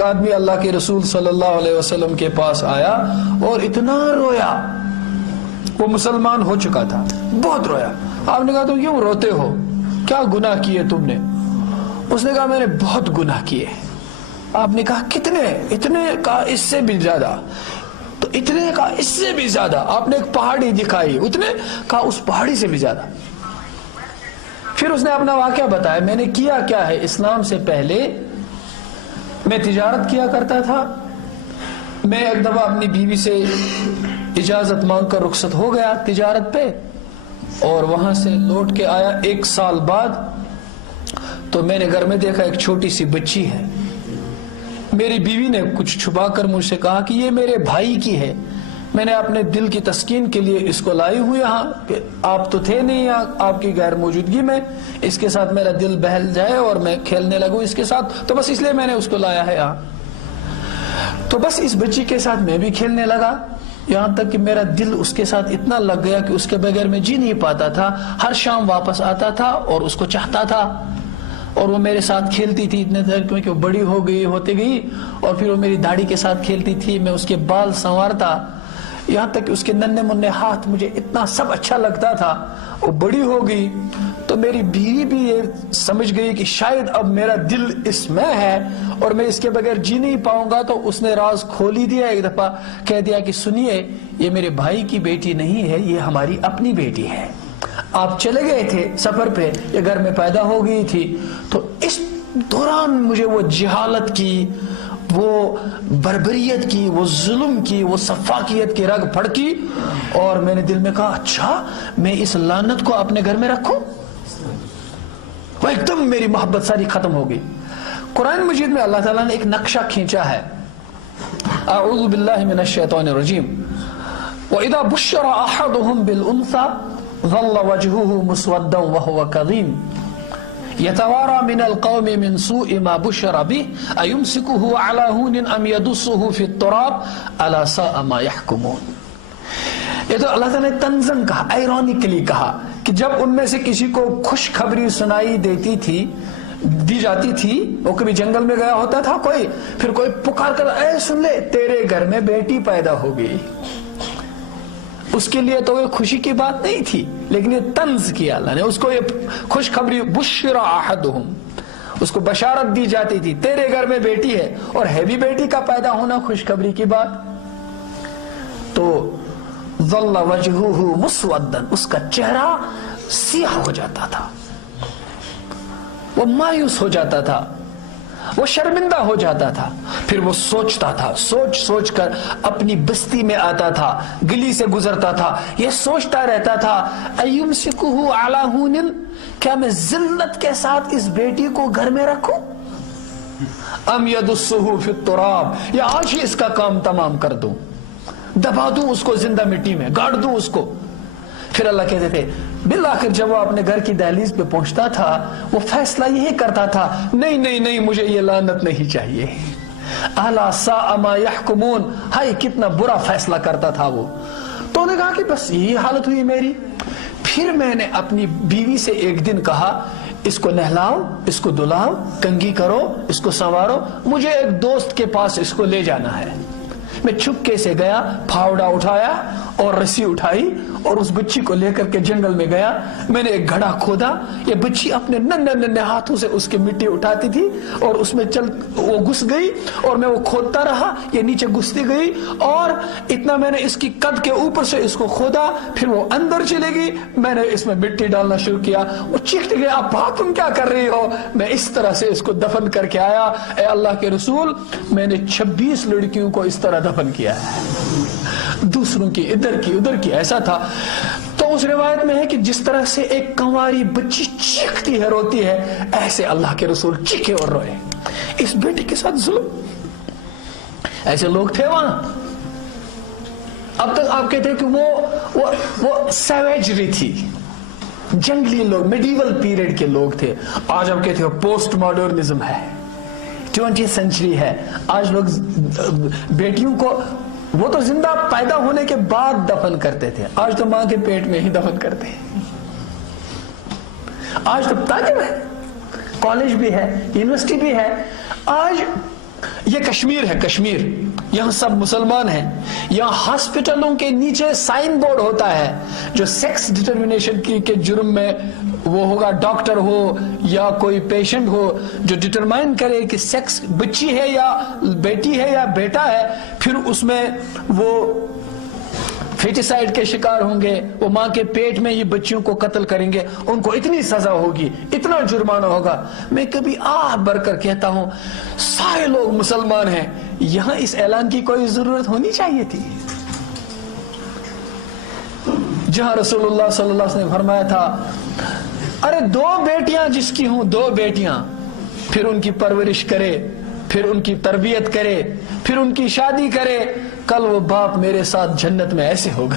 ایک آدمی اللہ کے رسول صلی اللہ علیہ وسلم کے پاس آیا اور اتنا رویا، وہ مسلمان ہو چکا تھا، بہت رویا۔ آپ نے کہا تم کیوں روتے ہو، کیا گناہ کیے تم نے؟ اس نے کہا میں نے بہت گناہ کیے۔ آپ نے کہا کتنے؟ اتنے کہا اس سے بھی زیادہ، تو اتنے کہا اس سے بھی زیادہ۔ آپ نے ایک پہاڑی دکھائی، اتنے کہا اس پہاڑی سے بھی زیادہ۔ پھر اس نے اپنا واقعہ بتایا، میں نے کیا کیا ہے۔ اسلام سے پہلے میں تجارت کیا کرتا تھا، میں ایک دفعہ اپنی بیوی سے اجازت مانگ کر رخصت ہو گیا تجارت پہ، اور وہاں سے لوٹ کے آیا 1 سال بعد، تو میں نے گھر میں دیکھا ایک چھوٹی سی بچی ہے۔ میری بیوی نے کچھ چھپا کر مجھ سے کہا کہ یہ میرے بھائی کی ہے۔ میں نے اپنے دل کی تسکین کے لیے اس کو لائی ہوئی یہاں، کہ آپ تو تھے نہیں یہاں، آپ کی غیر موجودگی میں اس کے ساتھ میرا دل بہل جائے اور میں کھیلنے لگوں اس کے ساتھ، تو بس اس لیے میں نے اس کو لایا ہے یہاں۔ تو بس اس بچی کے ساتھ میں بھی کھیلنے لگا، یہاں تک کہ میرا دل اس کے ساتھ اتنا لگ گیا کہ اس کے بغیر میں جی نہیں پاتا تھا۔ ہر شام واپس آتا تھا اور اس کو چاہتا تھا، اور وہ میرے ساتھ کھیلتی تھی اتنے دیر کہ وہ بڑی ہو گئی ہوتی گئی، اور پھر وہ میری داڑھی کے ساتھ کھیلتی تھی، میں اس کے بال سنوارتا، یہاں تک کہ اس کے ننھے منھے ہاتھ مجھے اتنا سب اچھا لگتا تھا۔ وہ بڑی ہو گئی تو میری بیوی بھی یہ سمجھ گئی کہ شاید اب میرا دل اس میں ہے اور میں اس کے بغیر جی نہیں پاؤں گا، تو اس نے راز کھول ہی دیا۔ ایک دفعہ کہہ دیا کہ سنیے، یہ میرے بھائی کی بیٹی نہیں ہے، یہ ہماری اپنی بیٹی ہے۔ آپ چلے گئے تھے سفر پہ، یہ گھر میں پیدا ہو گئی تھی، تو اس دوران مجھے وہ جہالت کی، وہ بربریت کی، وہ ظلم کی، وہ سفاکیت کی رگ پھڑکی، اور میں نے دل میں کہا اچھا میں اس لعنت کو اپنے گھر میں رکھوں۔ وہ ایک دم میری محبت ساری ختم ہو گئی۔ قرآن مجید میں اللہ تعالیٰ نے ایک نقشہ کھینچا ہے، اعوذ باللہ من الشیطان الرجیم، وَإِذَا بُشِّرَ أَحَدُهُمْ بِالْأُنثَى ظَلَّ وَجْهُهُ مُسْوَدًّا وَهُوَ كَظِيمٌ يَتَوَارَى مِنَ الْقَوْمِ مِنْ سُوءِ مَا بُشِّرَ بِهِ أَيُمْسِكُهُ عَلَى هُونٍ أَمْ يَدُسُّهُ فِي التُّرَابِ أَلَا سَاءَ مَا يَحْكُمُونَ۔ یہ تو اللہ تعالیٰ نے تنزن کہا، ایرونیکلی کہا، کہ جب ان میں سے کسی کو خوشخبری سنائی دی جاتی تھی، وہ کبھی جنگل میں گیا ہوتا تھا کوئی، پھر کوئی پکار کر اے سن لے تیرے گھر میں بیٹی پیدا ہو گئی، اس کے لیے تو یہ خوشی کی بات نہیں تھی، لیکن یہ طنز کیا اللہ نے، اس کو یہ خوشخبری، بشر احدہم، اس کو بشارت دی جاتی تھی تیرے گھر میں بیٹی ہے، اور ہے بھی بیٹی کا پیدا ہونا خوشخبری کی بات، تو ظل وجہہ مسودًا، اس کا چہرہ سیاہ ہو جاتا تھا، وہ مایوس ہو جاتا تھا، وہ شرمندہ ہو جاتا تھا، پھر وہ سوچتا تھا، سوچ کر اپنی بستی میں آتا تھا، گلی سے گزرتا تھا، یہ سوچتا رہتا تھا ایمسکہ علی ہون، کیا میں ذلت کے ساتھ اس بیٹی کو گھر میں رکھوں، ام یدسہ فی التراب، یا آج ہی اس کا کام تمام کر دوں، دبا دوں اس کو زندہ مٹی میں، گاڑ دوں اس کو۔ پھر اللہ کہتے تھے بالآخر جب وہ اپنے گھر کی دہلیز پہ پہنچتا تھا، وہ فیصلہ یہی کرتا تھا، نہیں مجھے یہ لعنت نہیں چاہیے، الا ساء ما یحکمون، ہائے کتنا برا فیصلہ کرتا تھا وہ۔ تو انہوں نے کہا کہ بس یہی حالت ہوئی میری۔ پھر میں نے اپنی بیوی سے ایک دن کہا اس کو نہلاؤ، اس کو دلاؤ، کنگھی کرو، اس کو سنوارو، مجھے ایک دوست کے پاس اس کو لے جانا ہے۔ میں چھپکے سے گیا، پھاوڑا اٹھایا اور رسی اٹھائی اور اس بچی کو لے کر کے جنگل میں گیا، میں نے ایک گھڑا کھودا، یہ بچی اپنے ننھے ہاتھوں سے اس کی مٹی اٹھاتی تھی اور اس میں وہ گھس گئی، اور میں وہ کھودتا رہا، یہ نیچے گھستی گئی، اور اتنا میں نے اس کی قد کے اوپر سے اس کو کھودا، پھر وہ اندر چلے گی، میں نے اس میں مٹی ڈالنا شروع کیا، وہ چیختے گئے ابا تم کیا کر رہی ہو، میں اس طرح سے اس کو دفن کر کے آیا۔ اے اللہ کے رسول، میں نے 26 لڑکیوں کو اس طرح دفن کیا ہے، دوسروں کی ادھر کی ادھر کی، ایسا تھا۔ تو اس روایت میں ہے کہ جس طرح سے ایک کنواری بچی چیختی ہے، روتی ہے، ایسے اللہ کے رسول چیخے اور روئے، اس بیٹی کے ساتھ ظلم۔ ایسے لوگ تھے وہاں، اب تک آپ کہتے ہیں کہ وہ سیویجری تھی، جنگلی لوگ، میڈیول پیریڈ کے لوگ تھے۔ آج آپ کہتے ہیں پوسٹ ماڈرنزم ہے، 20th سینچری ہے، آج لوگ بیٹیوں کو وہ تو زندہ پیدا ہونے کے بعد دفن کرتے تھے، آج تو ماں کے پیٹ میں ہی دفن کرتے ہیں، آج تو تعلیم ہے، کالج بھی ہے، یونیورسٹی بھی ہے، آج یہ کشمیر ہے، کشمیر، یہاں سب مسلمان ہیں. یہاں ہاسپٹلوں کے نیچے سائن بورڈ ہوتا ہے جو سیکس ڈٹرمنیشن کے جرم میں وہ ہوگا، ڈاکٹر ہو یا کوئی پیشنٹ ہو جو ڈٹرمائن کرے کہ سیکس بچی ہے یا بیٹی ہے یا بیٹا ہے، پھر اس میں وہ فیٹیسائڈ کے شکار ہوں گے، وہ ماں کے پیٹ میں یہ بچیوں کو قتل کریں گے، ان کو اتنی سزا ہوگی، اتنا جرمانہ ہوگا. میں کبھی بھر کر کہتا ہوں سارے لوگ مسلمان ہیں، یہاں اس اعلان کی کوئی ضرورت ہونی چاہیے تھی. جہاں رسول اللہ صلی اللہ علیہ وسلم نے فرمایا تھا ارے 2 بیٹیاں جس کی ہوں، 2 بیٹیاں، پھر ان کی پرورش کرے، پھر ان کی تربیت کرے، پھر ان کی شادی کرے، کل وہ باپ میرے ساتھ جنت میں ایسے ہوگا.